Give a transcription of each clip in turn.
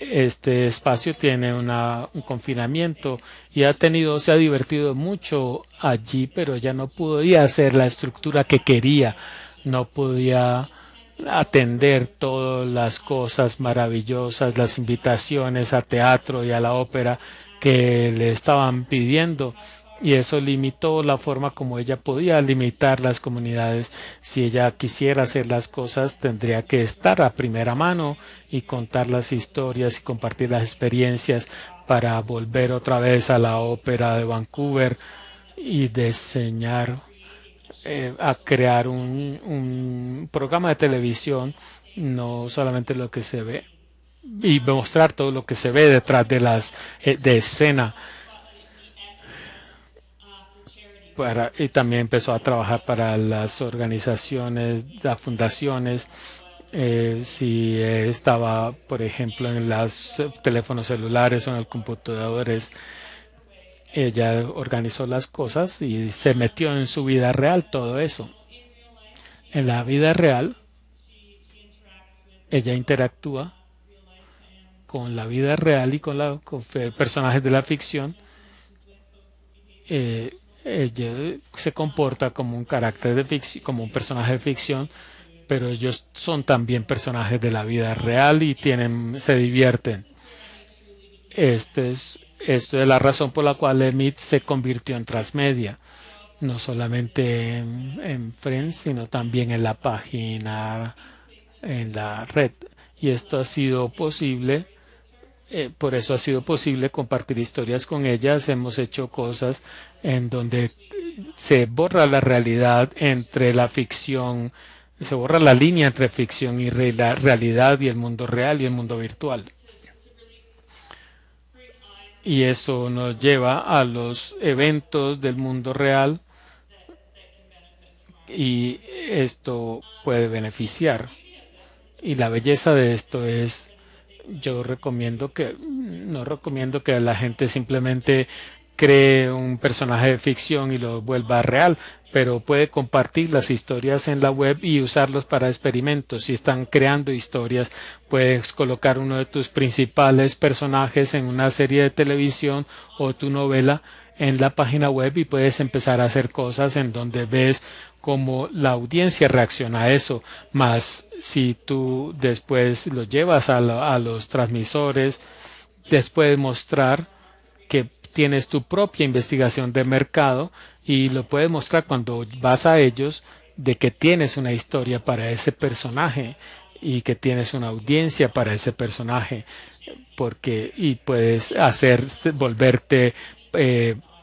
este espacio tiene un confinamiento y se ha divertido mucho allí, pero ya no podía hacer la estructura que quería, no podía atender todas las cosas maravillosas, las invitaciones a teatro y a la ópera que le estaban pidiendo. Y eso limitó la forma como ella podía limitar las comunidades. Si ella quisiera hacer las cosas, tendría que estar a primera mano y contar las historias y compartir las experiencias para volver otra vez a la ópera de Vancouver y diseñar, a crear un programa de televisión, no solamente lo que se ve, y mostrar todo lo que se ve detrás de las de escena. Y también empezó a trabajar para las organizaciones, las fundaciones. Si estaba, por ejemplo, en los teléfonos celulares o en los computadores, ella organizó las cosas y se metió en su vida real todo eso. En la vida real, ella interactúa con la vida real y con personajes de la ficción. Ella se comporta como un carácter de ficción, como un personaje de ficción, pero ellos son también personajes de la vida real y se divierten. Esto es la razón por la cual Emit se convirtió en transmedia, no solamente en Friends, sino también en la página, en la red. Y esto ha sido posible, por eso ha sido posible compartir historias con ellas. Hemos hecho cosas en donde se borra la realidad entre la ficción, se borra la línea entre ficción y la realidad y el mundo real y el mundo virtual. Y eso nos lleva a los eventos del mundo real y esto puede beneficiar. Y la belleza de esto es, no recomiendo que la gente simplemente cree un personaje de ficción y lo vuelva real, pero puede compartir las historias en la web y usarlos para experimentos. Si están creando historias, puedes colocar uno de tus principales personajes en una serie de televisión o tu novela en la página web y puedes empezar a hacer cosas en donde ves cómo la audiencia reacciona a eso. Más si tú después lo llevas a los transmisores, después mostrar que tienes tu propia investigación de mercado y lo puedes mostrar cuando vas a ellos de que tienes una historia para ese personaje y que tienes una audiencia para ese personaje, porque y puedes volverte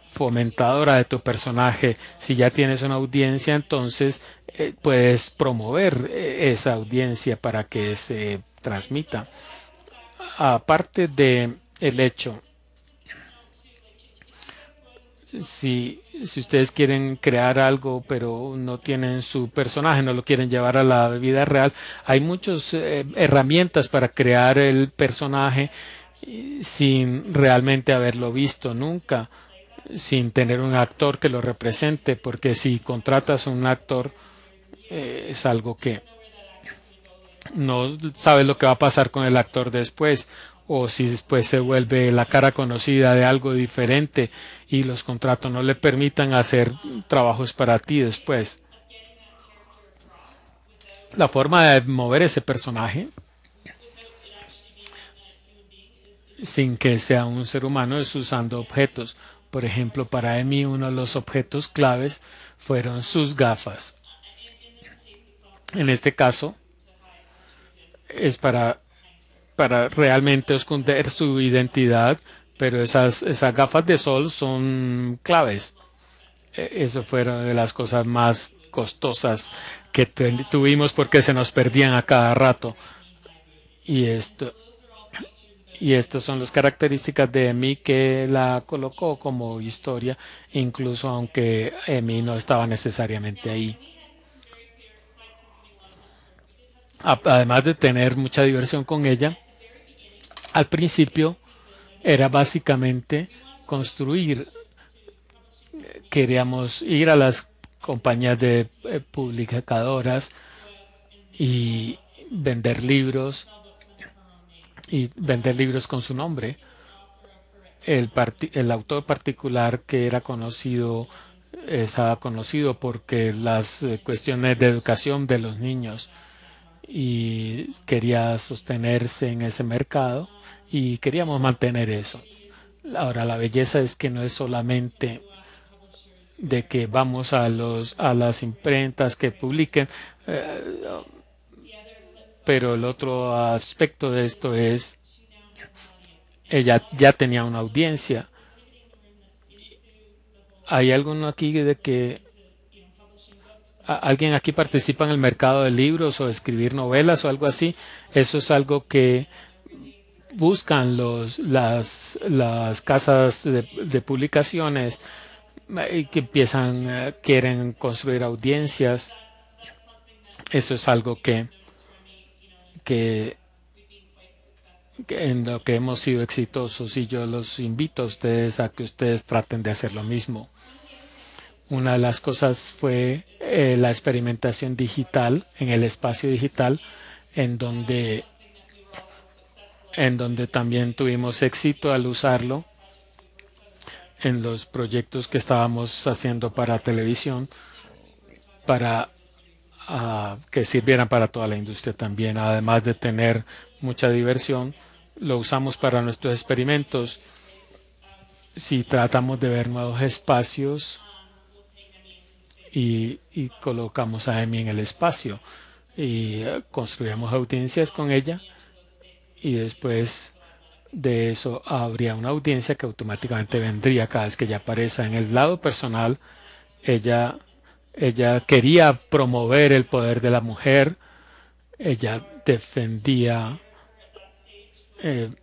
fomentadora de tu personaje. Si ya tienes una audiencia, entonces puedes promover esa audiencia para que se transmita. Aparte de el hecho, si ustedes quieren crear algo pero no tienen su personaje, no lo quieren llevar a la vida real, hay muchas herramientas para crear el personaje sin realmente haberlo visto nunca, sin tener un actor que lo represente, porque si contratas un actor, es algo que no sabes lo que va a pasar con el actor después, o si después se vuelve la cara conocida de algo diferente y los contratos no le permitan hacer trabajos para ti después. La forma de mover ese personaje sin que sea un ser humano es usando objetos. Por ejemplo, para Emi uno de los objetos claves fueron sus gafas. En este caso es para realmente esconder su identidad, pero esas gafas de sol son claves. Eso fueron de las cosas más costosas que tuvimos porque se nos perdían a cada rato. Y esto y estas son las características de Emi que la colocó como historia, incluso aunque Emi no estaba necesariamente ahí. Además de tener mucha diversión con ella, al principio era básicamente construir. Queríamos ir a las compañías de publicadoras y vender libros y vender libros con su nombre. El autor particular que era conocido estaba conocido porque las cuestiones de educación de los niños y quería sostenerse en ese mercado y queríamos mantener eso. Ahora, la belleza es que no es solamente de que vamos a las imprentas que publiquen, eh, pero el otro aspecto de esto es ella ya tenía una audiencia. ¿Hay alguno aquí de que alguien aquí participa en el mercado de libros o escribir novelas o algo así? Eso es algo que buscan las casas de publicaciones que empiezan, quieren construir audiencias. Eso es algo que, que en lo que hemos sido exitosos y yo los invito a ustedes a que ustedes traten de hacer lo mismo. Una de las cosas fue la experimentación digital en el espacio digital, en donde, en donde también tuvimos éxito al usarlo en los proyectos que estábamos haciendo para televisión, para que sirvieran para toda la industria también. Además de tener mucha diversión, lo usamos para nuestros experimentos. Si tratamos de ver nuevos espacios y colocamos a Emi en el espacio y construimos audiencias con ella y después de eso habría una audiencia que automáticamente vendría cada vez que ella aparece. En el lado personal, ella, ella quería promover el poder de la mujer, ella defendía el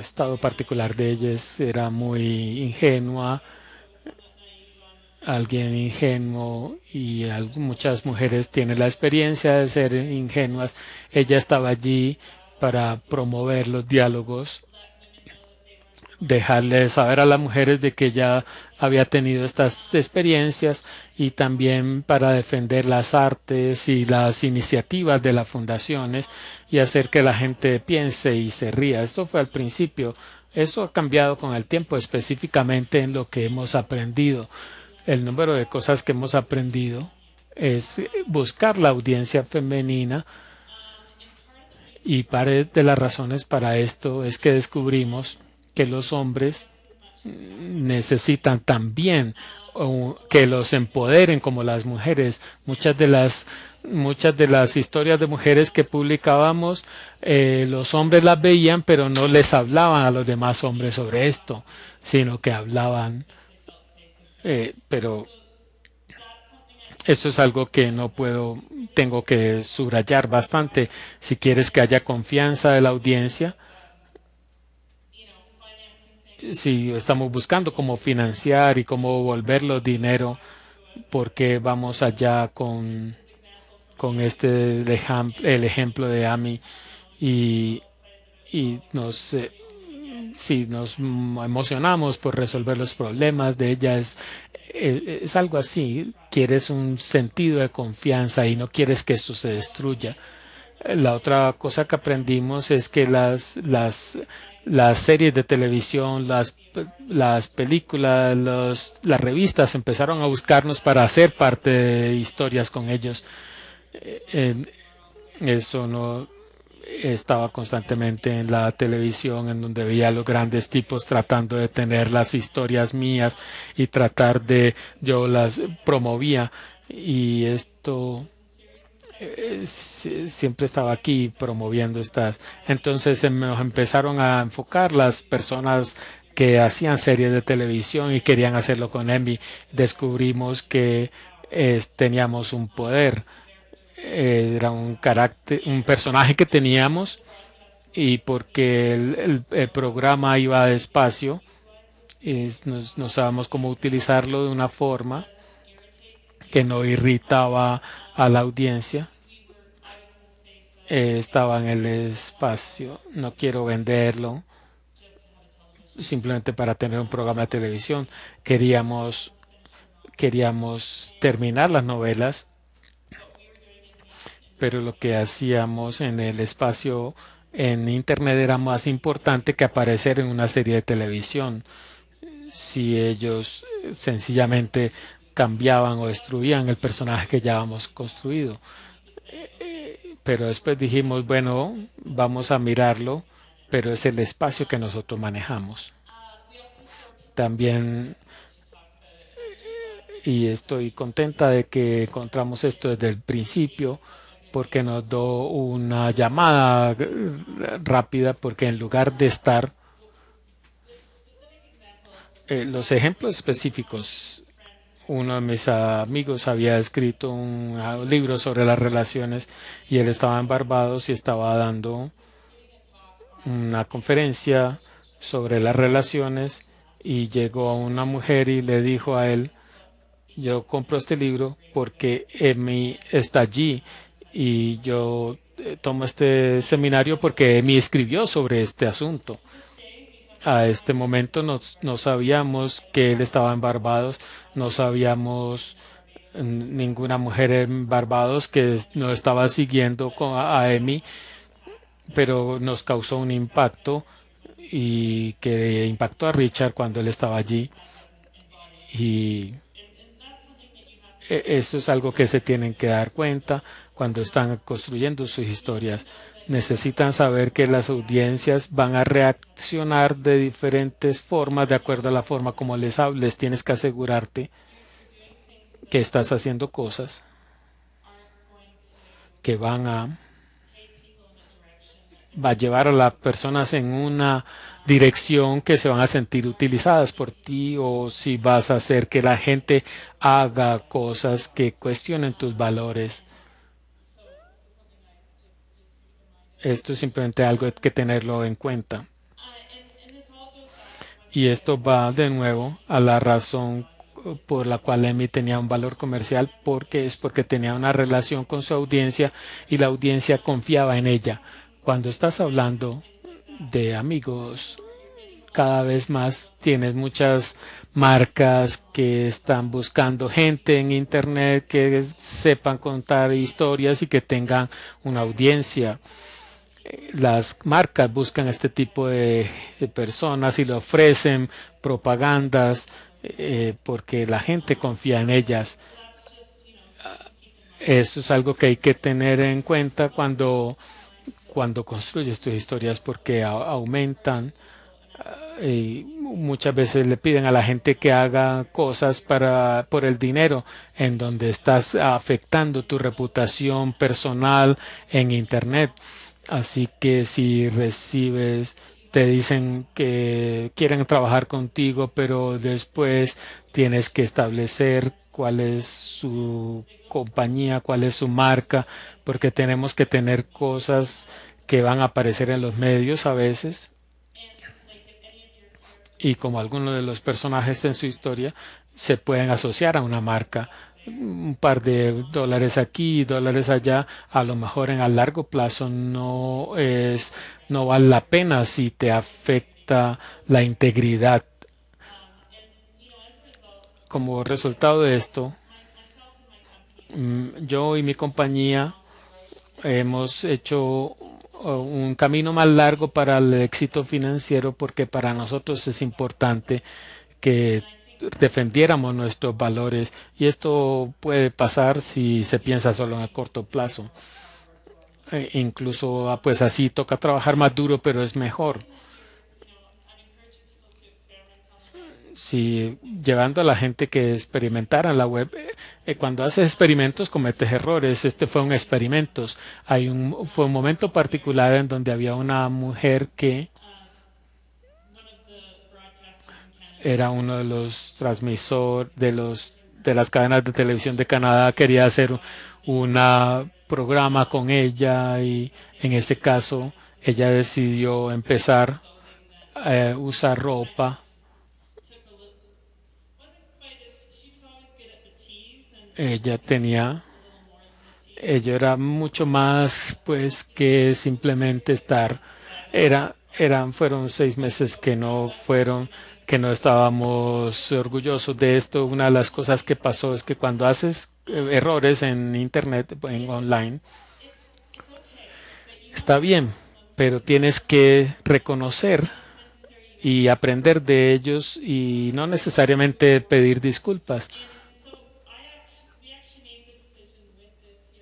estado particular de ella, era muy ingenua, alguien ingenuo y muchas mujeres tienen la experiencia de ser ingenuas. Ella estaba allí para promover los diálogos, dejarle saber a las mujeres de que ya había tenido estas experiencias y también para defender las artes y las iniciativas de las fundaciones y hacer que la gente piense y se ría. Esto fue al principio. Eso ha cambiado con el tiempo, específicamente en lo que hemos aprendido. El número de cosas que hemos aprendido es buscar la audiencia femenina y parte de las razones para esto es que descubrimos que los hombres necesitan también que los empoderen como las mujeres. Muchas de las historias de mujeres que publicábamos, los hombres las veían, pero no les hablaban a los demás hombres sobre esto, sino que hablaban, pero esto es algo que no puedo, tengo que subrayar bastante. Si quieres que haya confianza de la audiencia, si estamos buscando cómo financiar y cómo volverlo dinero, porque vamos allá con el ejemplo de Ami y, y si nos emocionamos por resolver los problemas de ella es algo así, quieres un sentido de confianza y no quieres que esto se destruya. La otra cosa que aprendimos es que las series de televisión, las películas, las revistas empezaron a buscarnos para hacer parte de historias con ellos. Eso no estaba constantemente en la televisión en donde veía a los grandes tipos tratando de tener las historias mías y tratar de yo las promovía y esto siempre estaba aquí promoviendo estas. Entonces nos empezaron a enfocar las personas que hacían series de televisión y querían hacerlo con Emmy. Descubrimos que teníamos un poder, era un carácter, un personaje que teníamos y porque el programa iba despacio, no sabíamos cómo utilizarlo de una forma que no irritaba a la audiencia. Estaba en el espacio, no quiero venderlo simplemente para tener un programa de televisión. Queríamos terminar las novelas, pero lo que hacíamos en el espacio en Internet era más importante que aparecer en una serie de televisión. Si ellos sencillamente cambiaban o destruían el personaje que ya habíamos construido. Pero después dijimos, bueno, vamos a mirarlo, pero es el espacio que nosotros manejamos. También, y estoy contenta de que encontramos esto desde el principio, porque nos dio una llamada rápida, porque en lugar de estar los ejemplos específicos, uno de mis amigos había escrito un libro sobre las relaciones y él estaba en Barbados y estaba dando una conferencia sobre las relaciones y llegó a una mujer y le dijo a él, yo compro este libro porque Emi está allí y yo tomo este seminario porque Emi escribió sobre este asunto. A este momento no sabíamos que él estaba en Barbados, no sabíamos ninguna mujer en Barbados que no estaba siguiendo a Emi, pero nos causó un impacto y que impactó a Richard cuando él estaba allí. Y eso es algo que se tienen que dar cuenta cuando están construyendo sus historias. Necesitan saber que las audiencias van a reaccionar de diferentes formas de acuerdo a la forma como les hables. Tienes que asegurarte que estás haciendo cosas que va a llevar a las personas en una dirección que se van a sentir utilizadas por ti, o si vas a hacer que la gente haga cosas que cuestionen tus valores. Esto es simplemente algo que tenerlo en cuenta. Y esto va de nuevo a la razón por la cual Emmy tenía un valor comercial, porque tenía una relación con su audiencia y la audiencia confiaba en ella. Cuando estás hablando de amigos, cada vez más tienes muchas marcas que están buscando gente en Internet que sepan contar historias y que tengan una audiencia. Las marcas buscan este tipo de personas y le ofrecen propagandas porque la gente confía en ellas. Eso es algo que hay que tener en cuenta cuando construyes tus historias, porque aumentan y muchas veces le piden a la gente que haga cosas por el dinero, en donde estás afectando tu reputación personal en Internet. Así que si te dicen que quieren trabajar contigo, pero después tienes que establecer cuál es su compañía, cuál es su marca, porque tenemos que tener cosas que van a aparecer en los medios a veces. Y como algunos de los personajes en su historia se pueden asociar a una marca, un par de dólares aquí, dólares allá, a lo mejor en a largo plazo no vale la pena si te afecta la integridad. Como resultado de esto, yo y mi compañía hemos hecho un camino más largo para el éxito financiero, porque para nosotros es importante que defendiéramos nuestros valores, y esto puede pasar si se piensa solo en el corto plazo. Incluso pues así toca trabajar más duro, pero es mejor. Si llevando a la gente que experimentara en la web, cuando haces experimentos cometes errores. Este fue un experimento. Fue un momento particular en donde había una mujer que era uno de los transmisores de las cadenas de televisión de Canadá, quería hacer un programa con ella, y en ese caso ella decidió empezar a usar ropa. Ella tenía, Ello era mucho más pues que simplemente estar. Fueron 6 meses que no estábamos orgullosos de esto. Una de las cosas que pasó es que cuando haces errores en internet, en online, está bien, pero tienes que reconocer y aprender de ellos y no necesariamente pedir disculpas.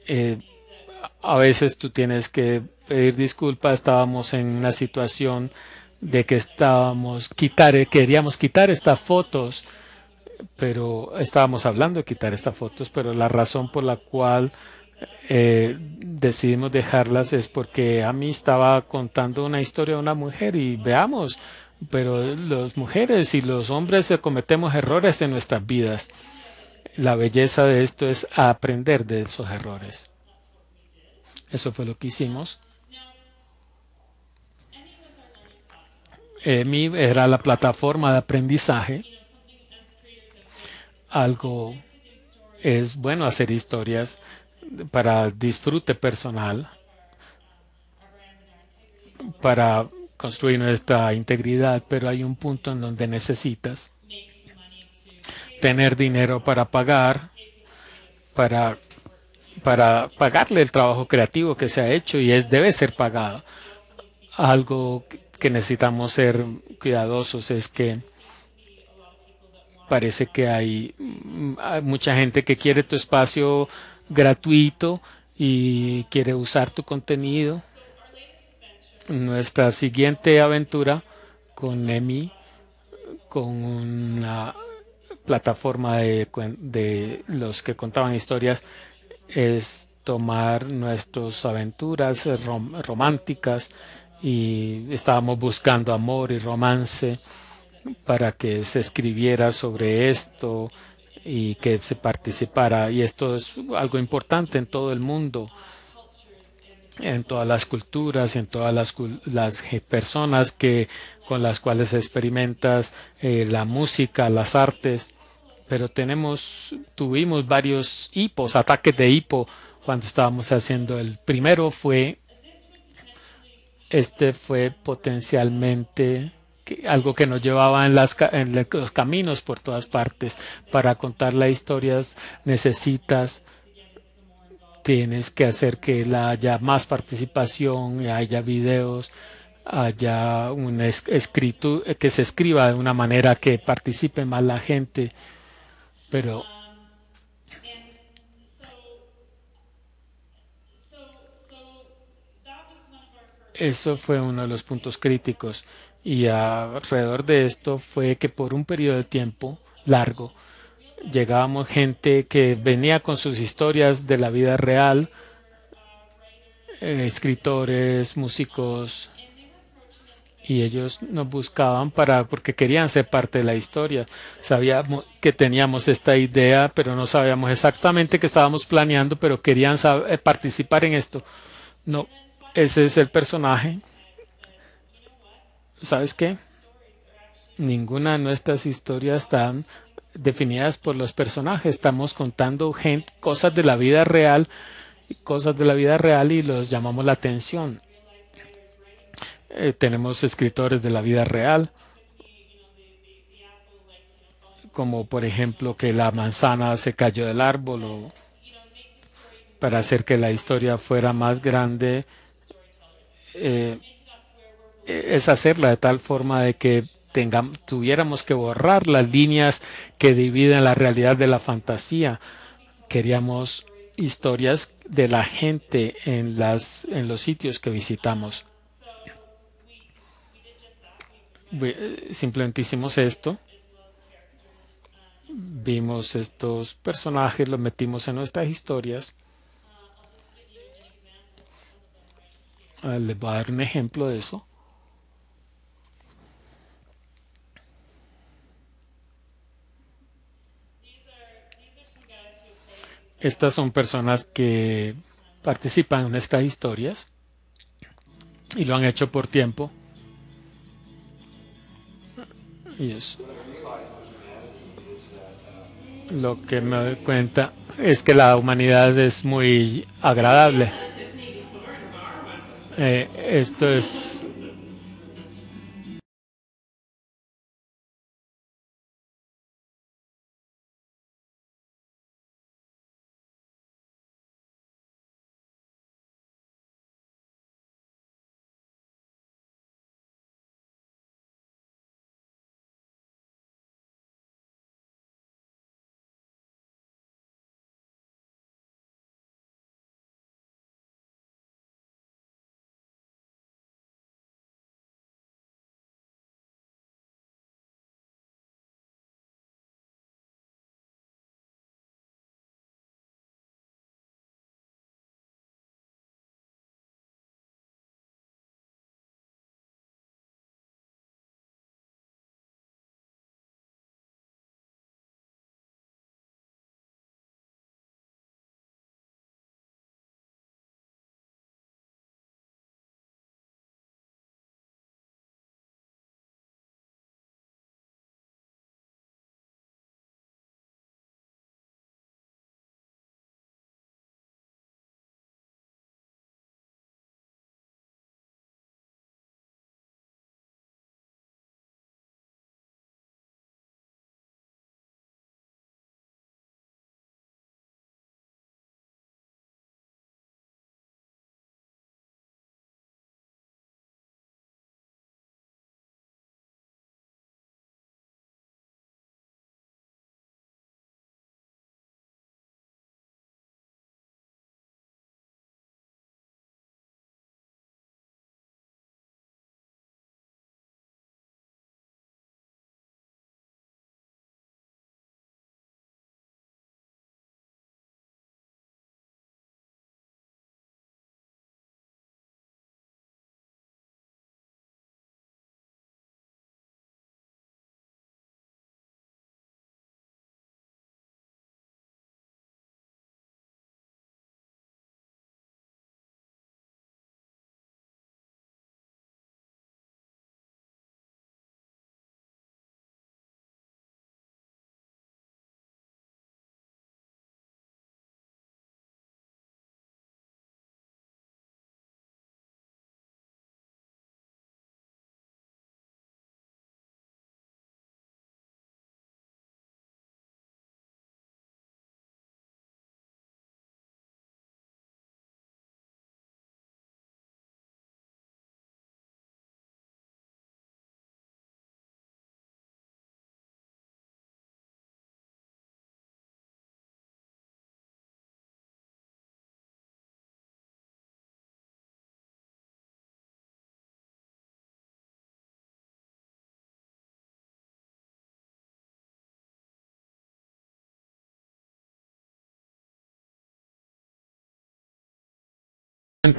Eh, a veces tú tienes que pedir disculpas. Estábamos en una situación de que queríamos quitar estas fotos, pero estábamos hablando de quitar estas fotos, pero la razón por la cual decidimos dejarlas es porque a mí estaba contando una historia de una mujer y veamos, pero las mujeres y los hombres cometemos errores en nuestras vidas. La belleza de esto es aprender de esos errores. Eso fue lo que hicimos. Mi era la plataforma de aprendizaje. Algo es bueno hacer historias para disfrute personal, para construir nuestra integridad, pero hay un punto en donde necesitas tener dinero para, para pagarle el trabajo creativo que se ha hecho y debe ser pagado. Algo que necesitamos ser cuidadosos es que parece que hay mucha gente que quiere tu espacio gratuito y quiere usar tu contenido. Nuestra siguiente aventura con Emi, con una plataforma de los que contaban historias, es tomar nuestras aventuras románticas y estábamos buscando amor y romance para que se escribiera sobre esto y que se participara. Y esto es algo importante en todo el mundo, en todas las culturas, en todas las personas con las cuales experimentas la música, las artes. Pero tuvimos varios hipos, ataques de hipo cuando estábamos haciendo. El primero fue potencialmente algo que nos llevaba en los caminos por todas partes. Para contar las historias tienes que hacer que haya más participación, haya videos, haya un escrito, que se escriba de una manera que participe más la gente. Pero eso fue uno de los puntos críticos. Y alrededor de esto fue que por un periodo de tiempo largo llegábamos gente que venía con sus historias de la vida real, escritores, músicos, y ellos nos buscaban porque querían ser parte de la historia. Sabíamos que teníamos esta idea, pero no sabíamos exactamente qué estábamos planeando, pero querían participar en esto. No, ese es el personaje. ¿Sabes qué? Ninguna de nuestras historias están definidas por los personajes. Estamos contando cosas de la vida real y los llamamos la atención. Tenemos escritores de la vida real, como por ejemplo que la manzana se cayó del árbol o para hacer que la historia fuera más grande, eh, es hacerla de tal forma de que tuviéramos que borrar las líneas que dividen la realidad de la fantasía. Queríamos historias de la gente en los sitios que visitamos. Simplemente hicimos esto, vimos estos personajes, los metimos en nuestras historias. Les voy a dar un ejemplo de eso. Estas son personas que participan en nuestras historias y lo han hecho por tiempo. Y es lo que me doy cuenta es que la humanidad es muy agradable. Esto es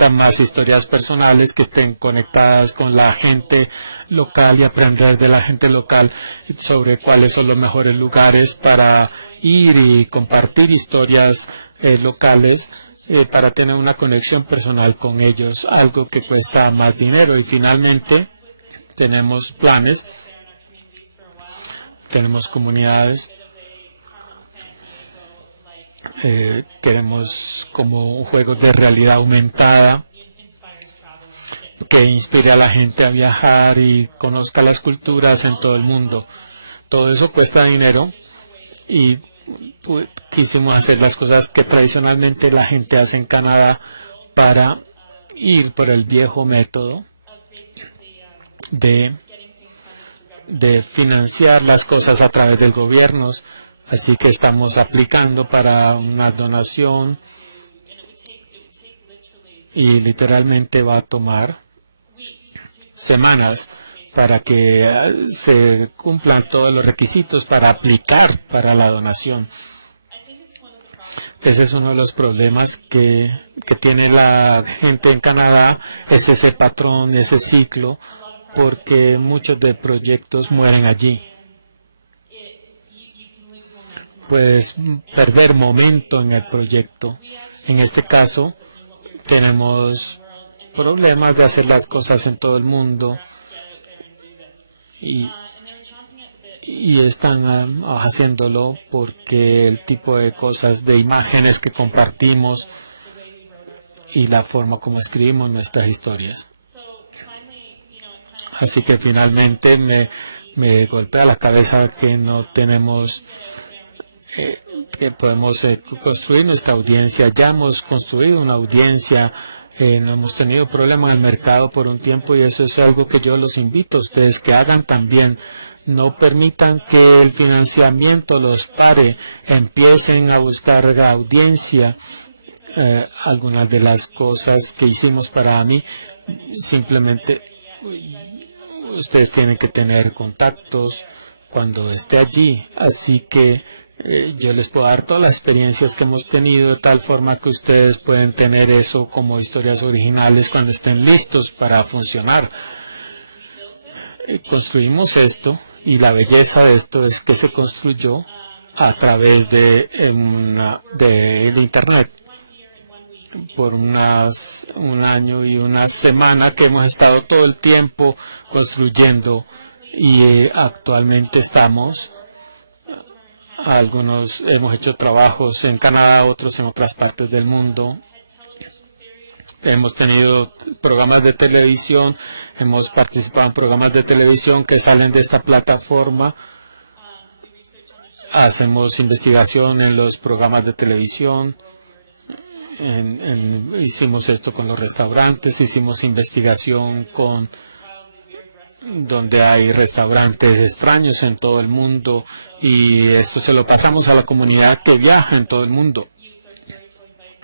más historias personales que estén conectadas con la gente local y aprender de la gente local sobre cuáles son los mejores lugares para ir y compartir historias locales para tener una conexión personal con ellos, algo que cuesta más dinero. Y finalmente tenemos planes, tenemos comunidades. Queremos como un juego de realidad aumentada que inspire a la gente a viajar y conozca las culturas en todo el mundo. Todo eso cuesta dinero y quisimos hacer las cosas que tradicionalmente la gente hace en Canadá para ir por el viejo método de financiar las cosas a través del gobierno. Así que estamos aplicando para una donación y literalmente va a tomar semanas para que se cumplan todos los requisitos para aplicar para la donación. Ese es uno de los problemas que tiene la gente en Canadá, es ese patrón, ese ciclo, porque muchos de proyectos mueren allí. Pues perder momento en el proyecto. En este caso, tenemos problemas de hacer las cosas en todo el mundo y están haciéndolo porque el tipo de cosas, de imágenes que compartimos y la forma como escribimos nuestras historias. Así que finalmente me golpea la cabeza que no tenemos que podemos construir nuestra audiencia. Ya hemos construido una audiencia, no hemos tenido problemas en el mercado por un tiempo y eso es algo que yo los invito a ustedes que hagan también. No permitan que el financiamiento los pare, empiecen a buscar audiencia. Algunas de las cosas que hicimos para mí, simplemente ustedes tienen que tener contactos cuando esté allí, así que yo les puedo dar todas las experiencias que hemos tenido de tal forma que ustedes pueden tener eso como historias originales cuando estén listos para funcionar. Construimos esto y la belleza de esto es que se construyó a través de Internet por un año y una semana que hemos estado todo el tiempo construyendo y actualmente estamos. Algunos hemos hecho trabajos en Canadá, otros en otras partes del mundo. Hemos tenido programas de televisión, hemos participado en programas de televisión que salen de esta plataforma. Hacemos investigación en los programas de televisión. Hicimos esto con los restaurantes, hicimos investigación con donde hay restaurantes extraños en todo el mundo y esto se lo pasamos a la comunidad que viaja en todo el mundo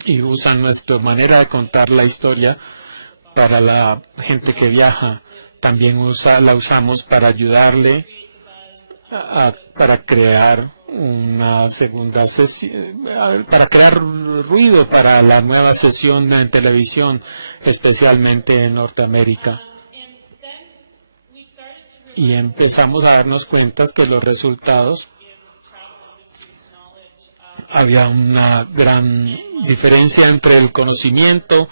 y usan nuestra manera de contar la historia para la gente que viaja. También la usamos para ayudarle para crear una segunda sesión, para crear ruido para la nueva sesión en televisión, especialmente en Norteamérica. Y empezamos a darnos cuenta que los resultados, había una gran diferencia entre el conocimiento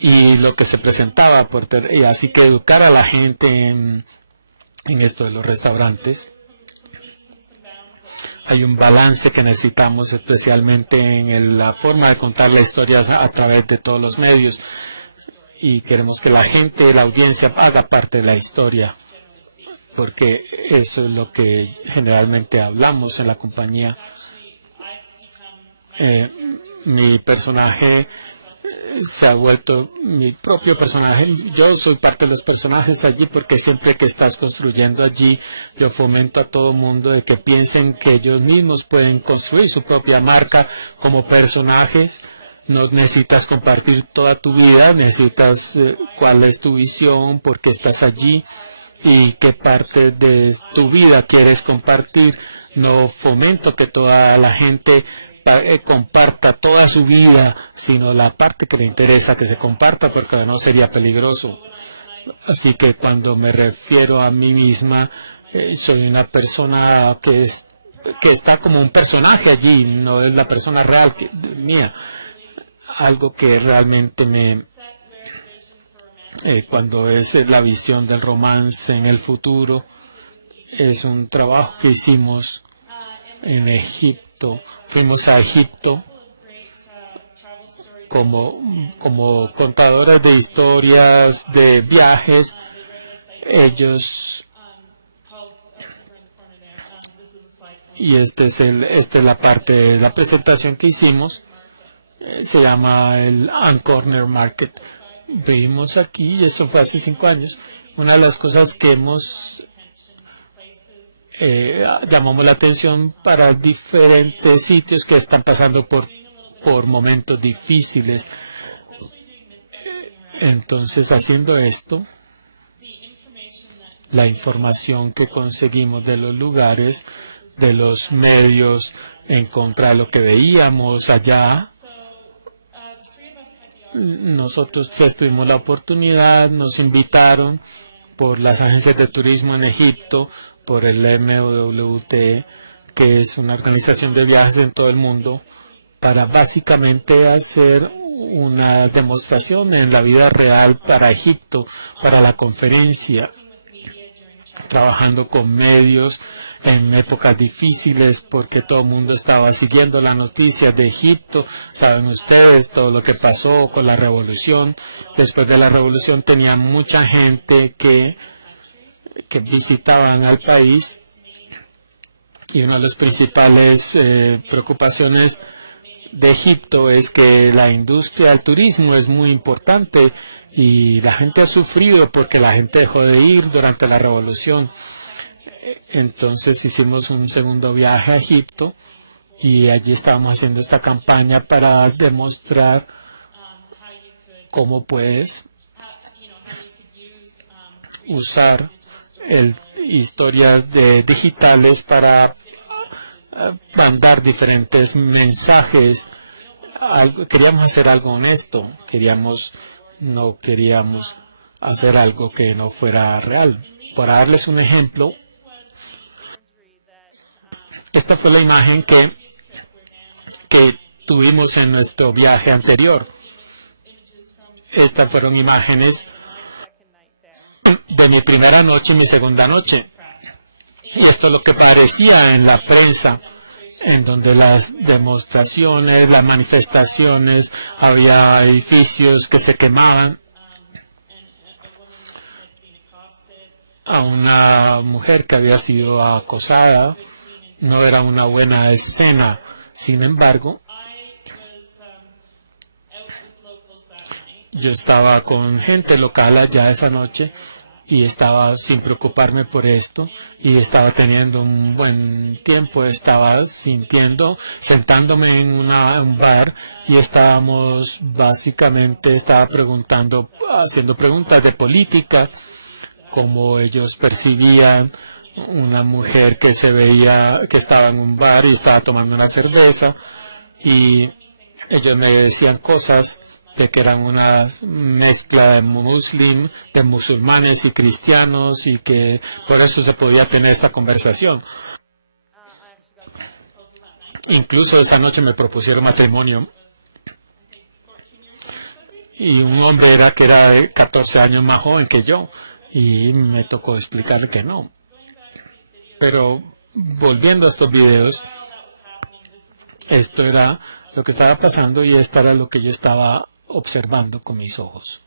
y lo que se presentaba, y así que educar a la gente en esto de los restaurantes. Hay un balance que necesitamos, especialmente en la forma de contar las historias a través de todos los medios, y queremos que la gente, la audiencia, haga parte de la historia, porque eso es lo que generalmente hablamos en la compañía. Mi personaje se ha vuelto mi propio personaje. Yo soy parte de los personajes allí porque siempre que estás construyendo allí, yo fomento a todo mundo de que piensen que ellos mismos pueden construir su propia marca como personajes. No necesitas compartir toda tu vida, necesitas cuál es tu visión, por qué estás allí y qué parte de tu vida quieres compartir. No fomento que toda la gente comparta toda su vida, sino la parte que le interesa que se comparta, porque no sería peligroso. Así que cuando me refiero a mí misma, soy una persona que está como un personaje allí, no es la persona real mía. Algo que realmente cuando es la visión del romance en el futuro, es un trabajo que hicimos en Egipto. Fuimos a Egipto como contadores de historias, de viajes. Ellos, y esta es la parte de la presentación que hicimos, se llama el Ann Corner Market. Vimos aquí, y eso fue hace 5 años, una de las cosas que llamamos la atención para diferentes sitios que están pasando por momentos difíciles. Entonces, haciendo esto, la información que conseguimos de los lugares, de los medios, en contra de lo que veíamos allá, nosotros tres tuvimos la oportunidad, nos invitaron por las agencias de turismo en Egipto, por el MWT, que es una organización de viajes en todo el mundo, para básicamente hacer una demostración en la vida real para Egipto, para la conferencia, trabajando con medios en épocas difíciles, porque todo el mundo estaba siguiendo las noticias de Egipto. Saben ustedes todo lo que pasó con la revolución. Después de la revolución tenían mucha gente que visitaban al país, y una de las principales preocupaciones de Egipto es que la industria del turismo es muy importante y la gente ha sufrido porque la gente dejó de ir durante la revolución. Entonces hicimos un segundo viaje a Egipto y allí estábamos haciendo esta campaña para demostrar cómo puedes usar historias digitales para mandar diferentes mensajes. Queríamos hacer algo honesto, no queríamos hacer algo que no fuera real. Para darles un ejemplo, esta fue la imagen que tuvimos en nuestro viaje anterior. Estas fueron imágenes de mi primera noche y mi segunda noche. Y esto es lo que parecía en la prensa, en donde las demostraciones, las manifestaciones, había edificios que se quemaban. A una mujer que había sido acosada, no era una buena escena. Sin embargo, yo estaba con gente local allá esa noche y estaba sin preocuparme por esto y estaba teniendo un buen tiempo. Estaba sentándome en un bar y estaba haciendo preguntas de política, cómo ellos percibían una mujer que se veía que estaba en un bar y estaba tomando una cerveza, y ellos me decían cosas de que eran una mezcla de musulmanes y cristianos, y que por eso se podía tener esta conversación. Incluso esa noche me propusieron matrimonio, y un hombre que era de 14 años más joven que yo, y me tocó explicarle que no. Pero volviendo a estos videos, esto era lo que estaba pasando y esto era lo que yo estaba observando con mis ojos.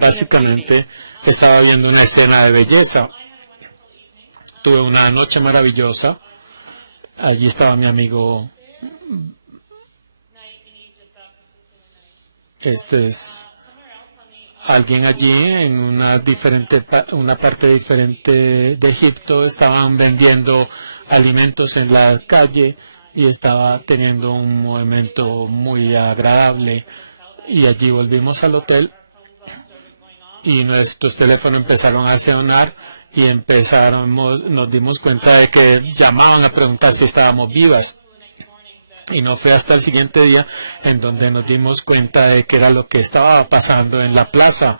Básicamente estaba viendo una escena de belleza. Tuve una noche maravillosa. Allí estaba mi amigo. Este es alguien allí en una parte diferente de Egipto. Estaban vendiendo alimentos en la calle y estaba teniendo un movimiento muy agradable. Y allí volvimos al hotel y nuestros teléfonos empezaron a sonar y nos dimos cuenta de que llamaban a preguntar si estábamos vivas. Y no fue hasta el siguiente día en donde nos dimos cuenta de que era lo que estaba pasando en la plaza,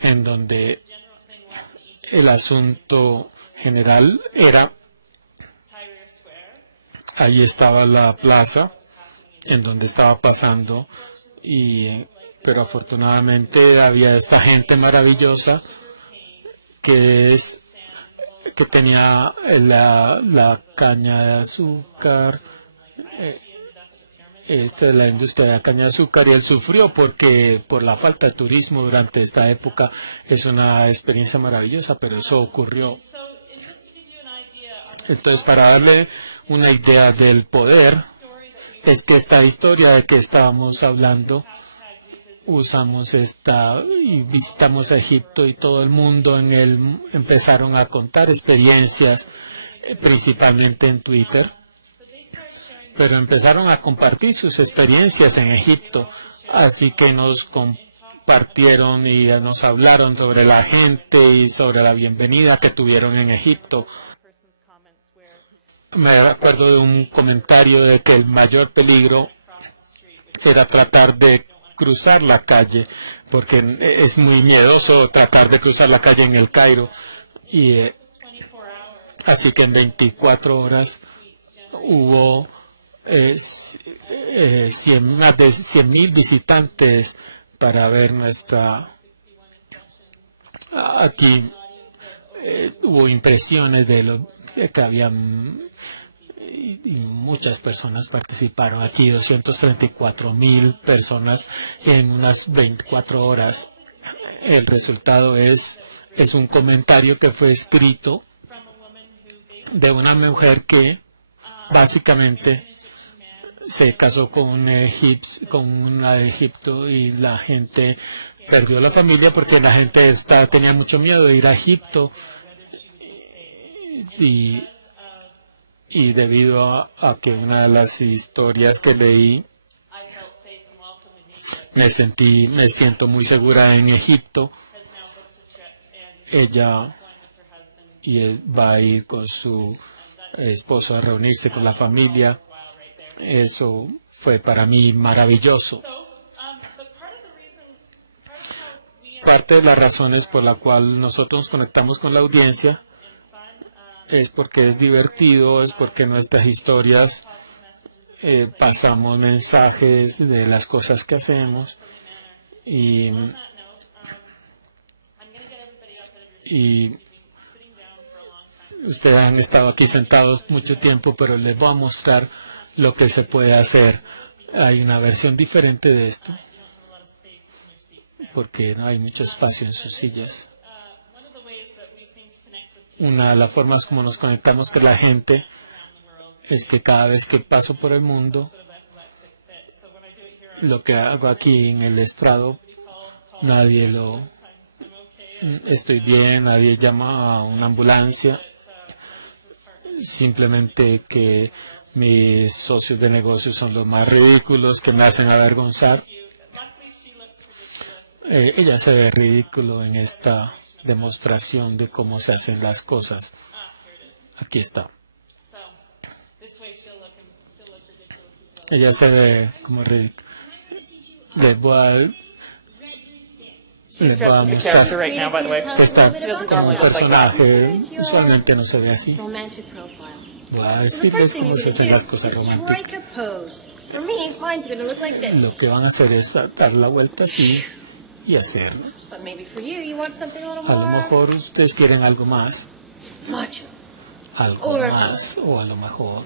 en donde el asunto general era, ahí estaba la plaza, en donde estaba pasando, pero afortunadamente había esta gente maravillosa que tenía la caña de azúcar, de la industria de la caña de azúcar, y él sufrió por la falta de turismo durante esta época. Es una experiencia maravillosa, pero eso ocurrió. Entonces, para darle una idea del poder, es que esta historia de que estábamos hablando, usamos esta y visitamos a Egipto y todo el mundo empezaron a contar experiencias, principalmente en Twitter, pero empezaron a compartir sus experiencias en Egipto, así que nos compartieron y nos hablaron sobre la gente y sobre la bienvenida que tuvieron en Egipto. Me acuerdo de un comentario de que el mayor peligro era tratar de cruzar la calle, porque es muy miedoso tratar de cruzar la calle en el Cairo. Así que en 24 horas hubo más de 100.000 visitantes para ver aquí hubo impresiones de lo que habían y muchas personas participaron aquí, 234.000 personas en unas 24 horas. El resultado es un comentario que fue escrito de una mujer que básicamente se casó con una de Egipto y la gente perdió la familia porque la gente tenía mucho miedo de ir a Egipto y debido a que una de las historias que leí me siento muy segura en Egipto. Ella va a ir con su esposo a reunirse con la familia. Eso fue para mí maravilloso. Parte de las razones por la cual nosotros nos conectamos con la audiencia es porque es divertido, es porque nuestras historias pasamos mensajes de las cosas que hacemos y ustedes han estado aquí sentados mucho tiempo, pero les voy a mostrar lo que se puede hacer. Hay una versión diferente de esto porque no hay mucho espacio en sus sillas. Una de las formas como nos conectamos con la gente es que cada vez que paso por el mundo, lo que hago aquí en el estrado, estoy bien, nadie llama a una ambulancia, simplemente que mis socios de negocio son los más ridículos, que me hacen avergonzar. Ella se ve ridículo en esta demostración de cómo se hacen las cosas. Aquí está. Ella se ve como ridícula. Les voy a mostrar que está como un personaje. Usualmente no se ve así. Voy a decirles cómo se hacen las cosas románticas. Lo que van a hacer es dar la vuelta así y hacer. A lo mejor ustedes quieren algo más. Algo más, o a lo mejor.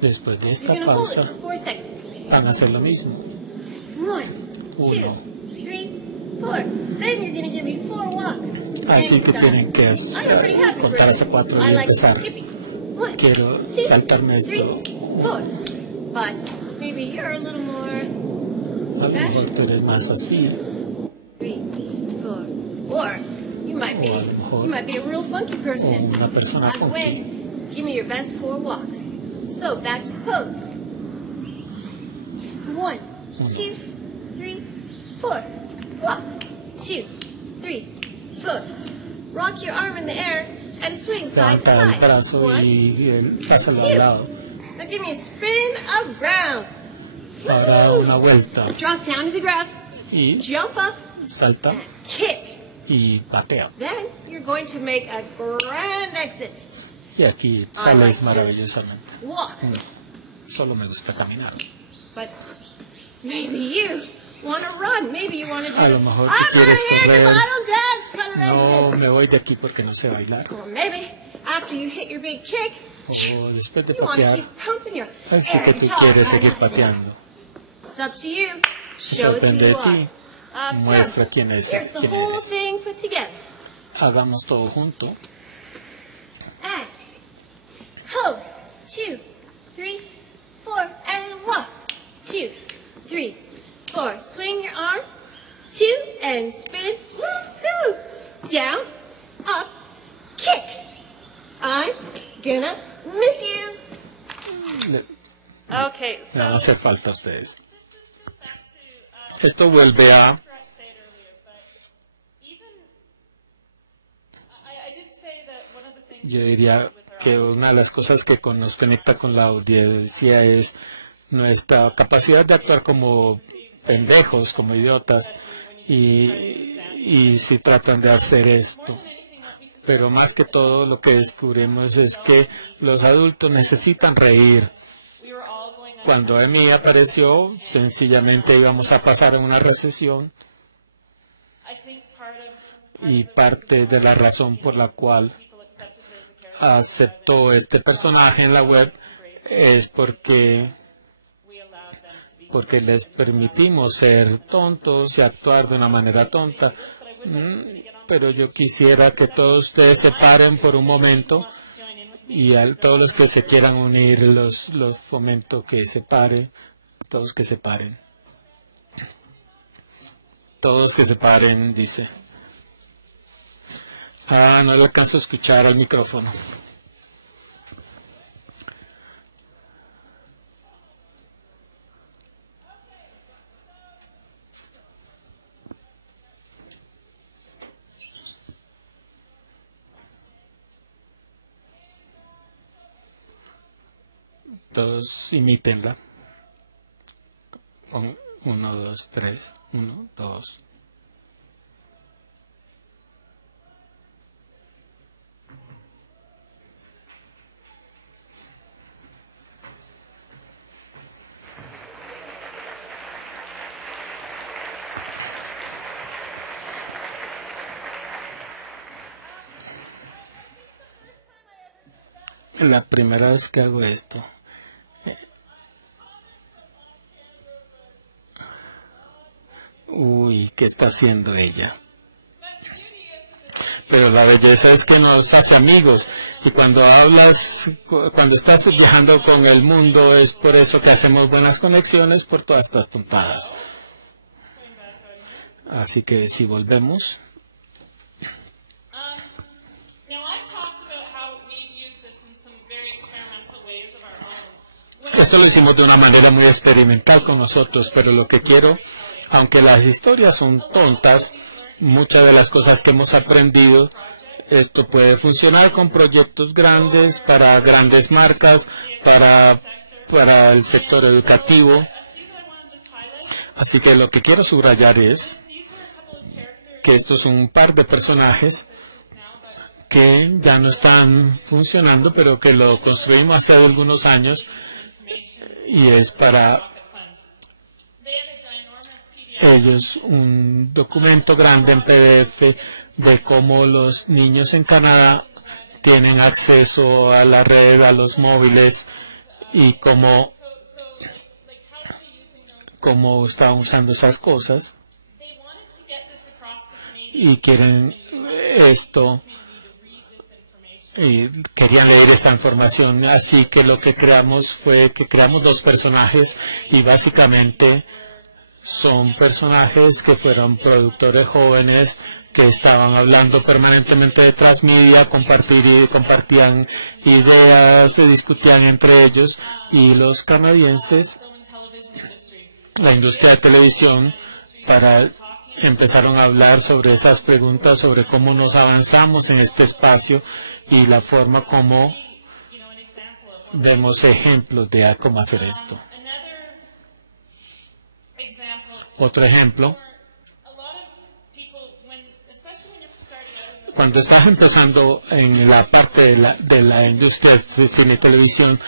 Después de esta pausa, van a hacer lo mismo. 1, 2, 1. 3, 4. Then you're going to give me 4 walks. Así que Next tienen que I'm pretty happy for contar hasta this. 4 I y like empezar. skipping. 1, Quiero 2, saltarme 3, esto. 4. But maybe you're a little more A lo mejor tú eres más así. 3, 4. Or you might be O a lo mejor- you might be a real funky O person. una persona On the funky. way, give me your best 4 walks. So back to the pose. 1, 2, 3, 4. Walk. 2, 3, 4. Rock your arm in the air and swing side to Levanta el side. brazo 1. y pásalo al lado. Now give me a spin around. Ahora Woo! una vuelta Drop down to the ground. y Jump up salta and kick. y patea. Then you're going to make a grand exit. Y aquí sales maravillosamente. Walk. Solo me gusta caminar. But maybe you want to run. Maybe you want to do A lo the, mejor tú I'm out quieres of here because correr. I don't dance kind of No exit. me voy de aquí porque no sé bailar. Or maybe after you hit your big kick, O después de you want to patear, keep pumping your así que tú very tall quieres head seguir up. pateando. It's up to you. Show us who Depende de you ti. are. Muestra quién es, Here's the quién whole eres. thing put together. Hagamos todo junto. And pose. 2, 3, 4, and walk. 2, 3, 4. Swing your arm. 2, and spin. Woo-hoo. Down, up, kick. I'm gonna miss you. Le Okay, so van a hacer falta a ustedes. this goes back to Esto vuelve a I say it earlier, but even I did say that one of the things Yo diría que una de las cosas que nos conecta con la audiencia es nuestra capacidad de actuar como pendejos, como idiotas, y si tratan de hacer esto. Pero más que todo lo que descubrimos es que los adultos necesitan reír. we were all going on Cuando Emi apareció, sencillamente íbamos a pasar en una recesión, I think part of y parte de la razón por la cual people accepted her as a character aceptó este personaje en la web es porque we allowed them to be porque les permitimos ser tontos y actuar de una manera tonta. Pero yo quisiera que todos ustedes se paren por un momento to join in with me. y a todos los que se quieran unir los fomento que se paren, todos que se paren. Todos que se paren, dice. No le alcanzo a escuchar al micrófono. Todos imítenla. 1, 2, 3. 1, 2. La primera vez que hago esto. Uy, ¿qué está haciendo ella? Pero la belleza es que nos hace amigos. Y cuando hablas, cuando estás viajando con el mundo, es por eso que hacemos buenas conexiones por todas estas tontadas. Así que si volvemos. Now I've talked about how we've used this in some very experimental ways of our own. Esto lo hicimos de una manera muy experimental con nosotros, pero lo que quiero, aunque las historias son tontas, muchas de las cosas que hemos aprendido, esto puede funcionar con proyectos grandes, para grandes marcas, para el sector educativo. Así que lo que quiero subrayar es que estos son un par de personajes que ya no están funcionando, pero que lo construimos hace algunos años, y es para ellos un documento grande en PDF de cómo los niños en Canadá tienen acceso a la red, a los móviles, y cómo cómo estaban usando esas cosas They wanted to get this across the Canadian y quieren esto y querían leer esta información, así que lo que creamos fue que creamos dos personajes y básicamente son personajes que fueron productores jóvenes que estaban hablando permanentemente de transmedia, compartían ideas, se discutían entre ellos y los canadienses, film and television industry. la industria de televisión, empezaron a hablar sobre esas preguntas, sobre cómo nos avanzamos en este espacio y la forma como You know, an example of vemos ejemplos de cómo hacer esto. another example. Otro ejemplo, A lot of people, especially when you're starting out in the cuando estás empezando en la parte de la industria de cine y televisión,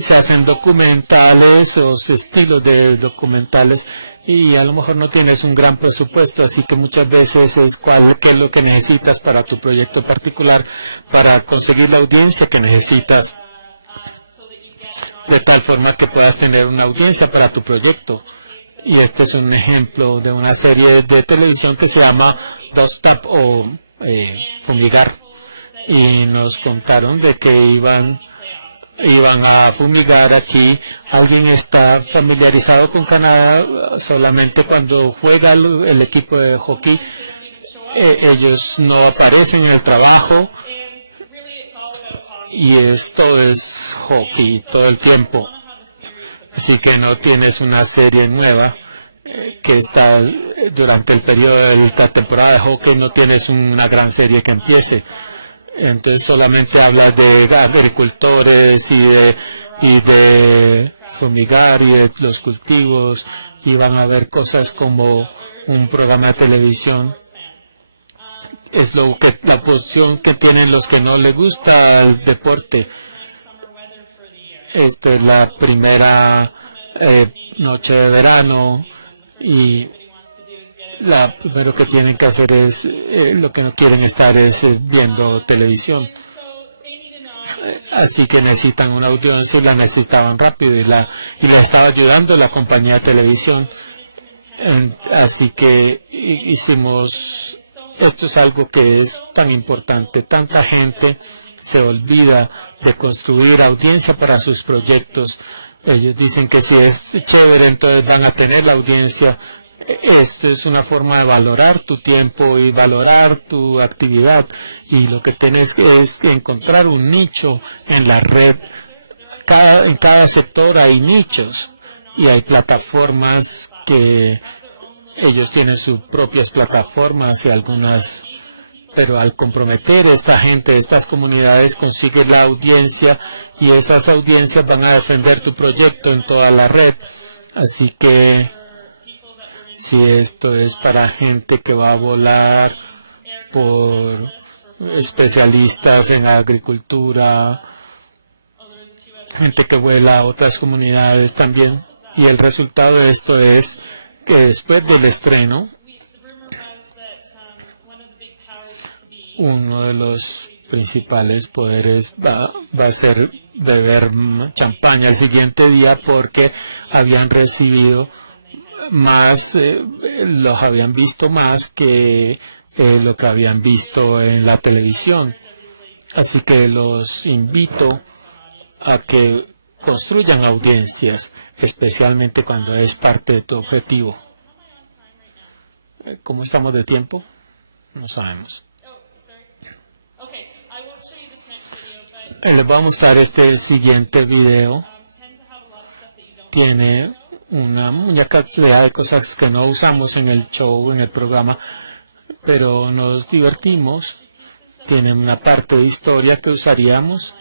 se hacen documentales o estilos de documentales y a lo mejor no tienes un gran presupuesto, así que muchas veces qué es lo que necesitas para tu proyecto particular, para conseguir la audiencia que necesitas, so that you get de tal forma que puedas tener una audiencia para tu proyecto. Y este es un ejemplo de una serie de televisión que se llama Dust Up o Fumigar. Y nos contaron de que iban a fumigar aquí. Alguien está familiarizado con Canadá solamente cuando juega el equipo de hockey. Ellos no aparecen en el trabajo and really it's all about hockey. y todo es hockey todo el tiempo. Así que no tienes una serie nueva que está durante el periodo de la temporada de hockey, no tienes una gran serie que empiece. Entonces solamente habla de agricultores y de fumigar y de los cultivos, y van a ver cosas como un programa de televisión. Es la posición que tienen los que no les gusta el deporte. Summer weather for the year. Esta es la primera noche de verano y What he wants to do is get it. lo primero que tienen que hacer es, lo que no quieren estar es viendo televisión. So they need to know. Así que necesitan una audiencia y la necesitaban rápido y la estaba ayudando la compañía de televisión. Así que hicimos, esto es algo que es tan importante. Tanta gente se olvida de construir audiencia para sus proyectos. Ellos dicen que si es chévere, entonces van a tener la audiencia. Esto es una forma de valorar tu tiempo y valorar tu actividad. Y lo que tienes es encontrar un nicho en la red. En cada sector hay nichos y hay plataformas que ellos tienen sus propias plataformas y algunas, pero al comprometer a esta gente, estas comunidades, consigues la audiencia y esas audiencias van a defender tu proyecto en toda la red. Así que si esto es para gente que va a volar, por especialistas en agricultura, gente que vuela a otras comunidades también. Y el resultado de esto es que después del estreno, The rumor was that one of the big powers to be uno de los principales poderes va a ser beber champaña el siguiente día porque habían recibido más, los habían visto más que lo que habían visto en la televisión. Así que los invito a que construyan audiencias, especialmente cuando es parte de tu objetivo. ¿Cómo estamos de tiempo? No sabemos. Oh, sorry. Okay, I won't show you this next video, but Les voy a mostrar este siguiente video. tend to have a lot of stuff that you don't Tiene una cantidad de cosas que no usamos en el show, en el programa, pero nos divertimos. Tiene una parte de historia que usaríamos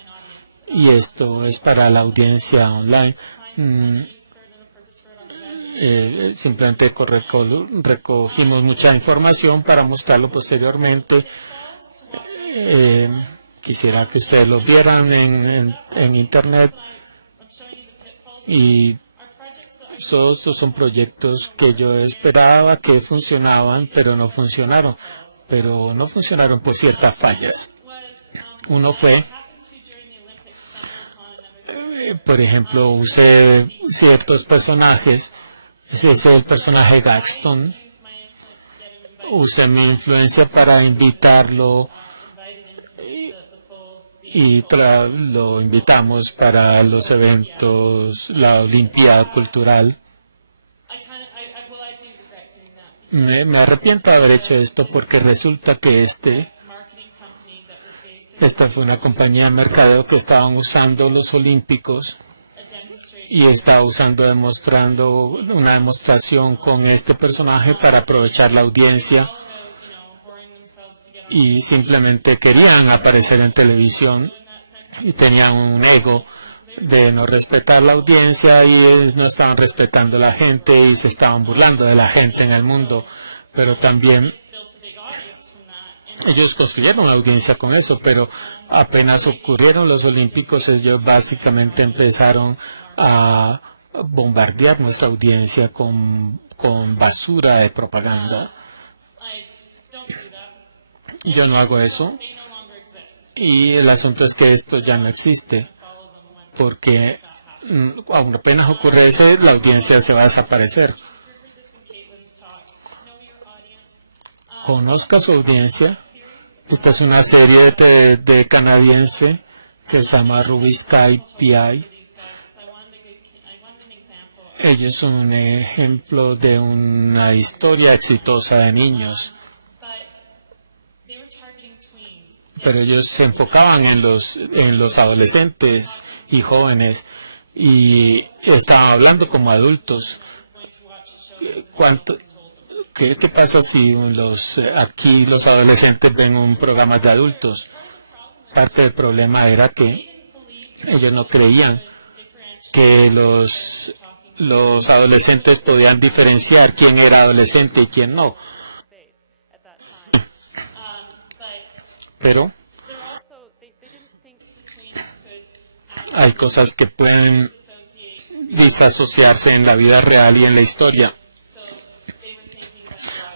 y esto es para la audiencia online. Simplemente recogimos mucha información para mostrarlo posteriormente. Quisiera que ustedes lo vieran en internet. Y todos estos son proyectos que yo esperaba que funcionaban, pero no funcionaron. Pero no funcionaron por ciertas fallas. Uno fue, por ejemplo, usé ciertos personajes Ese es el personaje Gaxton. Usé mi influencia para invitarlo y lo invitamos para los eventos, la Olimpiada Cultural. Me arrepiento de haber hecho esto porque resulta que esta fue una compañía de mercadeo que estaban usando los Olímpicos y estaba demostrando una demostración con este personaje para aprovechar la audiencia y simplemente querían aparecer en televisión y tenían un ego de no respetar la audiencia y no estaban respetando a la gente y se estaban burlando de la gente en el mundo, pero también ellos construyeron la audiencia con eso, pero apenas ocurrieron los Olímpicos, ellos básicamente empezaron a bombardear nuestra audiencia con basura de propaganda. Yo no hago eso y el asunto es que esto ya no existe porque apenas ocurre eso, la audiencia se va a desaparecer. Conozca su audiencia. Esta es una serie de canadiense que se llama Ruby Sky PI. Ellos son un ejemplo de una historia exitosa de niños, pero ellos se enfocaban en los adolescentes y jóvenes y estaban hablando como adultos. ¿Qué pasa si aquí los adolescentes ven un programa de adultos? Parte del problema era que ellos no creían que los adolescentes podían diferenciar quién era adolescente y quién no. Pero hay cosas que pueden disasociarse en la vida real y en la historia.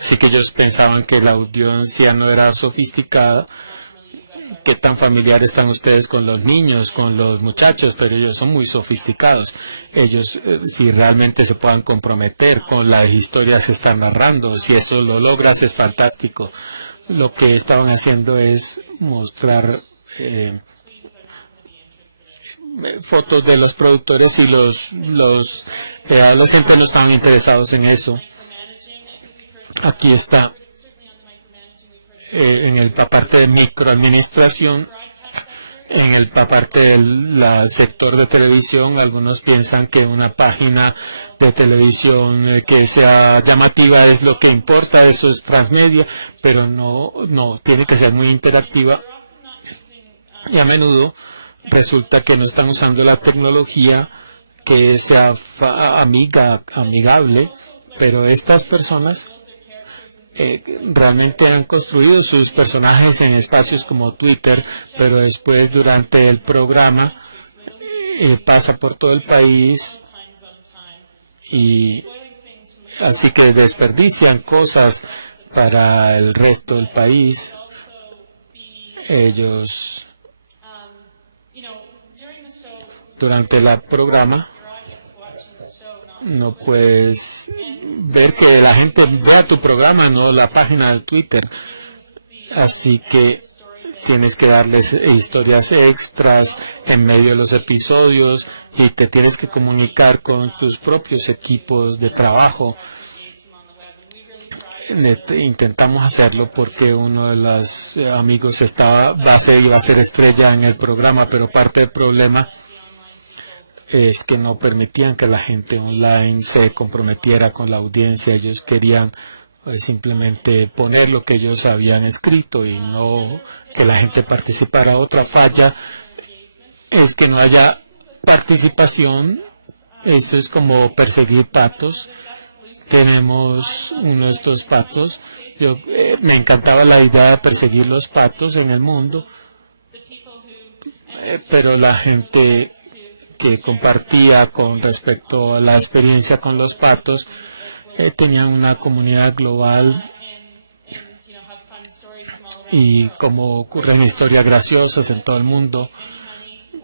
Así que ellos pensaban que la audiencia no era sofisticada. ¿Qué tan familiar están ustedes con los niños, con los muchachos? Pero ellos son muy sofisticados. Ellos, si realmente se puedan comprometer con las historias que están narrando, si eso lo logras, es fantástico. Lo que estaban haciendo es mostrar fotos de los productores y los adolescentes no estaban interesados en eso. Aquí está en la parte de microadministración, en la parte del sector de televisión. Algunos piensan que una página de televisión que sea llamativa es lo que importa, eso es transmedia, pero no, tiene que ser muy interactiva y a menudo resulta que no están usando la tecnología que sea amigable, pero estas personas realmente han construido sus personajes en espacios como Twitter, pero después durante el programa pasa por todo el país y así que desperdician cosas para el resto del país. Ellos durante el programa no puedes ver que la gente vea tu programa, no la página de Twitter. Así que tienes que darles historias extras en medio de los episodios y te tienes que comunicar con tus propios equipos de trabajo. Intentamos hacerlo porque uno de los amigos iba a ser estrella en el programa, pero parte del problema es que no permitían que la gente online se comprometiera con la audiencia. Ellos querían simplemente poner lo que ellos habían escrito y no que la gente participara. Otra falla es que no haya participación. Eso es como perseguir patos. Tenemos uno de estos patos. Me encantaba la idea de perseguir los patos en el mundo, pero la gente que compartía con respecto a la experiencia con los patos tenían una comunidad global y como ocurren historias graciosas en todo el mundo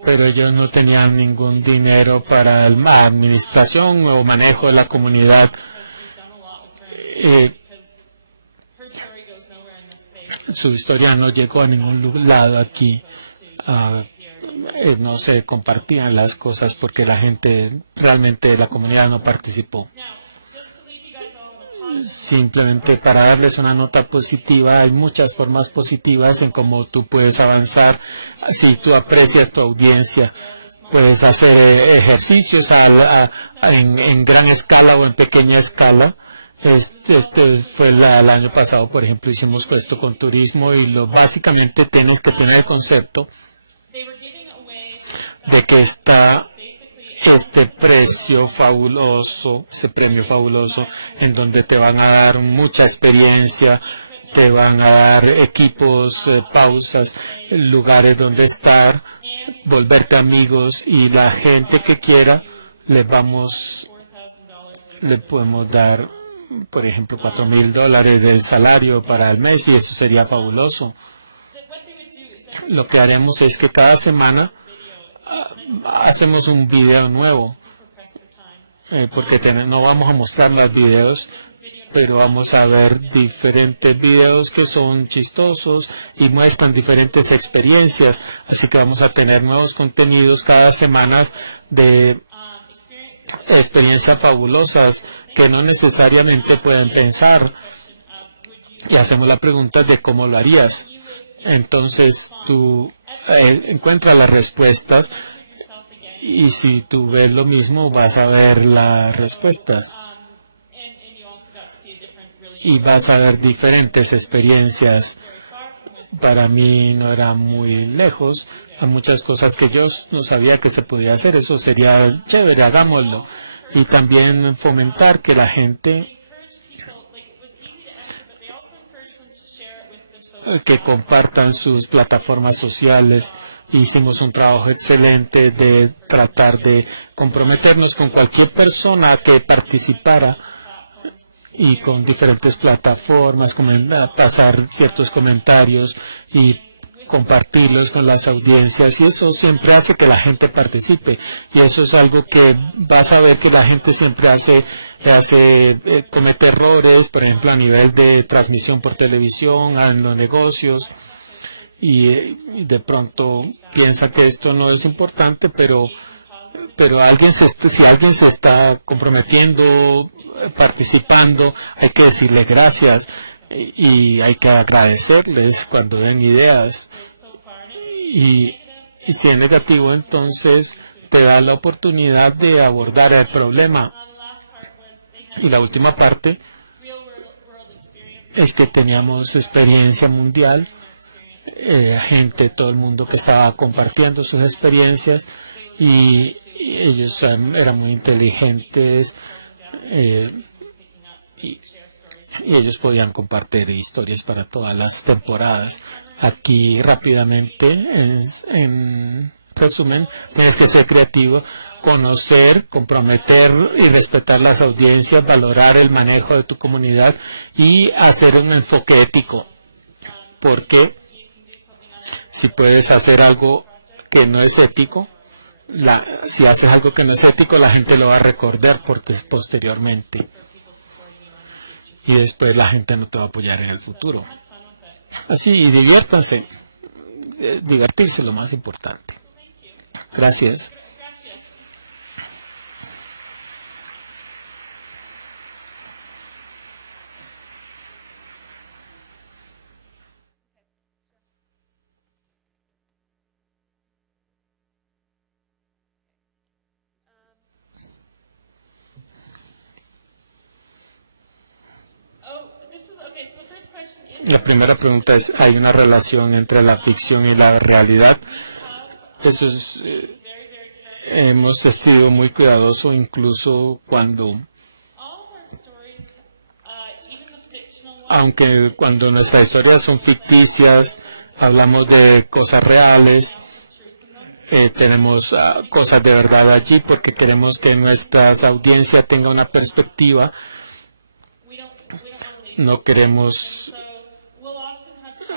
pero ellos no tenían ningún dinero para la administración o manejo de la comunidad. Su historia no llegó a ningún lado aquí. No se compartían las cosas porque la gente, realmente la comunidad no participó. Simplemente para darles una nota positiva, hay muchas formas positivas en cómo tú puedes avanzar. Si tú aprecias tu audiencia, puedes hacer ejercicios en gran escala o en pequeña escala. Este fue el año pasado, por ejemplo, hicimos esto con turismo y básicamente tienes que tener el concepto de que está este precio fabuloso, ese premio fabuloso, en donde te van a dar mucha experiencia, te van a dar equipos, pausas, lugares donde estar, volverte amigos, y la gente que quiera le podemos dar, por ejemplo, $4,000 del salario para el mes, y eso sería fabuloso. Lo que haremos es que cada semana hacemos un video nuevo, porque no vamos a mostrar los videos, pero vamos a ver diferentes videos que son chistosos y muestran diferentes experiencias, así que vamos a tener nuevos contenidos cada semana de experiencias fabulosas que no necesariamente pueden pensar, y hacemos la pregunta de cómo lo harías. Entonces tú encuentras las respuestas, y si tú ves lo mismo vas a ver las respuestas y vas a ver diferentes experiencias. Para mí no era muy lejos, hay muchas cosas que yo no sabía que se podía hacer. Eso sería chévere, hagámoslo. Y también fomentar que la gente que compartan sus plataformas sociales. Hicimos un trabajo excelente de tratar de comprometernos con cualquier persona que participara, y con diferentes plataformas, pasar ciertos comentarios y compartirlos con las audiencias, y eso siempre hace que la gente participe, y eso es algo que vas a ver que la gente siempre comete errores, por ejemplo a nivel de transmisión por televisión, en los negocios, y de pronto piensa que esto no es importante, pero si alguien se está comprometiendo, participando, hay que decirle gracias, y hay que agradecerles cuando den ideas, y si es negativo, entonces te da la oportunidad de abordar el problema. Y la última parte es que teníamos experiencia mundial, gente, todo el mundo que estaba compartiendo sus experiencias, y ellos eran muy inteligentes, y ellos podían compartir historias para todas las temporadas. Aquí rápidamente, en resumen, tienes que ser creativo, conocer, comprometer y respetar las audiencias, valorar el manejo de tu comunidad y hacer un enfoque ético, porque si puedes hacer algo que no es ético, si haces algo que no es ético, la gente lo va a recordar posteriormente, y después la gente no te va a apoyar en el futuro. Así, y diviértanse, divertirse es lo más importante. Gracias. La primera pregunta es, ¿hay una relación entre la ficción y la realidad? Eso es, hemos sido muy cuidadosos, incluso aunque cuando nuestras historias son ficticias, hablamos de cosas reales, tenemos cosas de verdad allí, porque queremos que nuestra audiencia tenga una perspectiva. No queremos...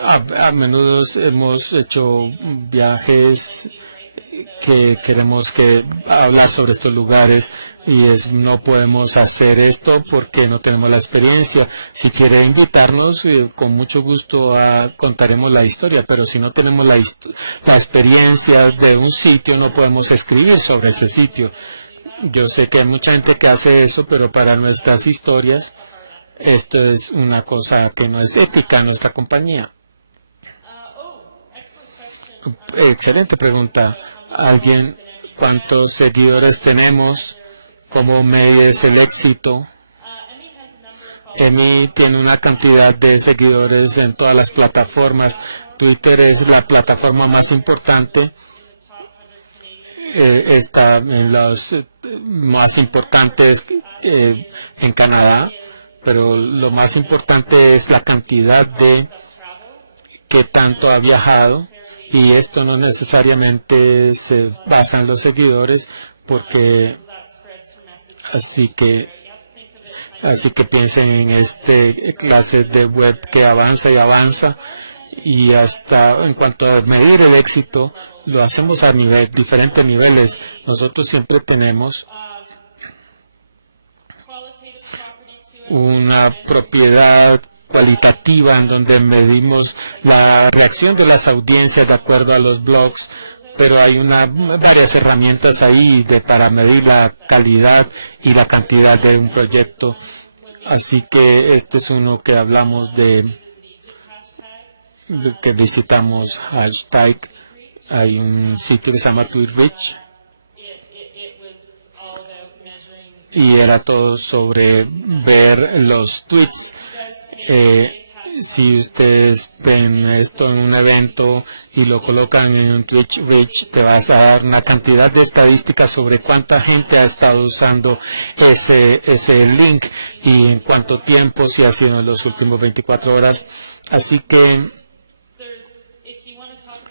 A menudo hemos hecho viajes que queremos que hablar sobre estos lugares y no podemos hacer esto porque no tenemos la experiencia. Si quiere invitarnos, con mucho gusto contaremos la historia, pero si no tenemos la experiencia de un sitio, no podemos escribir sobre ese sitio. Yo sé que hay mucha gente que hace eso, pero para nuestras historias, esto es una cosa que no es ética en nuestra compañía. Excelente pregunta. ¿Alguien cuántos seguidores tenemos? ¿Cómo medes el éxito? Emi tiene una cantidad de seguidores en todas las plataformas. Twitter es la plataforma más importante. Está en los más importantes en Canadá, pero lo más importante es la cantidad de que tanto ha viajado, y esto no necesariamente se basa en los seguidores, porque así que piensen en este clase de web que avanza y avanza, y hasta en cuanto a medir el éxito, lo hacemos a diferentes niveles. Nosotros siempre tenemos una propiedad cualitativa en donde medimos la reacción de las audiencias de acuerdo a los blogs, pero hay varias herramientas ahí para medir la calidad y la cantidad de un proyecto. Así que este es uno que hablamos de que visitamos hashtag. Hay un sitio que se llama TweetRich y era todo sobre ver los tweets. Si ustedes ven esto en un evento y lo colocan en un TweetRich, te vas a dar una cantidad de estadísticas sobre cuánta gente ha estado usando ese link y en cuánto tiempo, si ha sido en los últimos 24 horas. Así que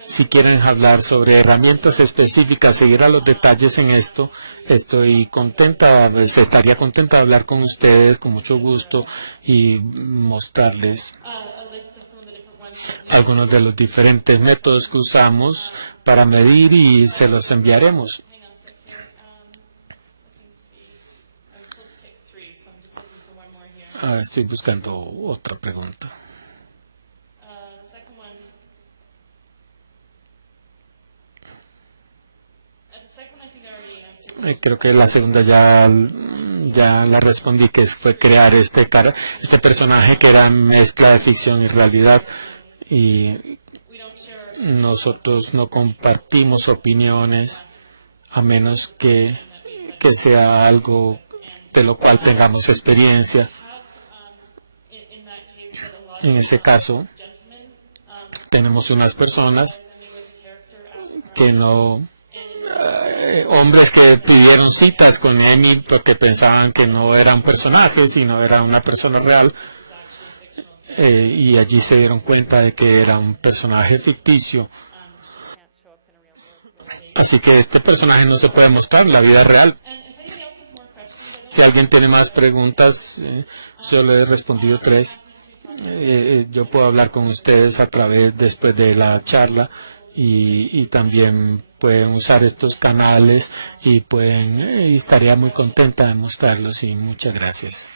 si quieren hablar sobre herramientas específicas, seguir a los detalles en esto, estaría contenta de hablar con ustedes con mucho gusto y mostrarles algunos de los diferentes métodos que usamos para medir, y se los enviaremos. Estoy buscando otra pregunta. Creo que la segunda ya la respondí, que fue crear este personaje que era mezcla de ficción y realidad, y nosotros no compartimos opiniones a menos que sea algo de lo cual tengamos experiencia. En ese caso, tenemos unas personas que hombres que pidieron citas con Emi porque pensaban que no era un personaje, sino era una persona real, y allí se dieron cuenta de que era un personaje ficticio. Así que este personaje no se puede mostrar en la vida real. Si alguien tiene más preguntas, yo le he respondido 3. Yo puedo hablar con ustedes después de la charla, y también pueden usar estos canales y estaría muy contenta de mostrarlos, y muchas gracias.